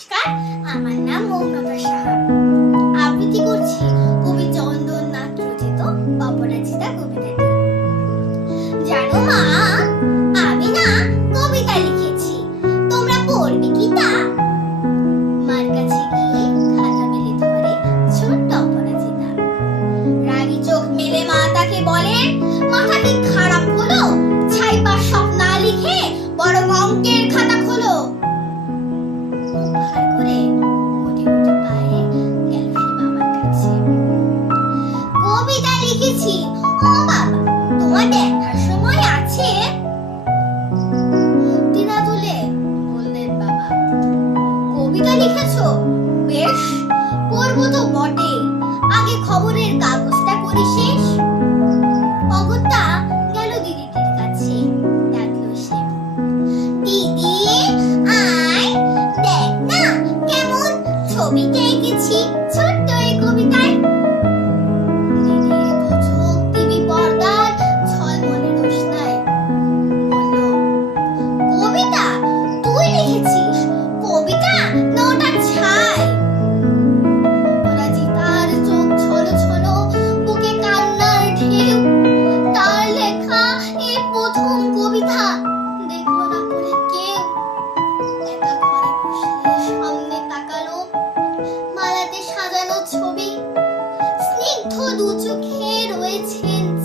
çıkar. Ama annem olmadı şahane. কবিতা লিখেছি। ও সময় আছে? মুক্তি না তুলে বললেন কবিতা লিখেছো? বেশ, করব তো বটে। আগে খবরের শেষ 亲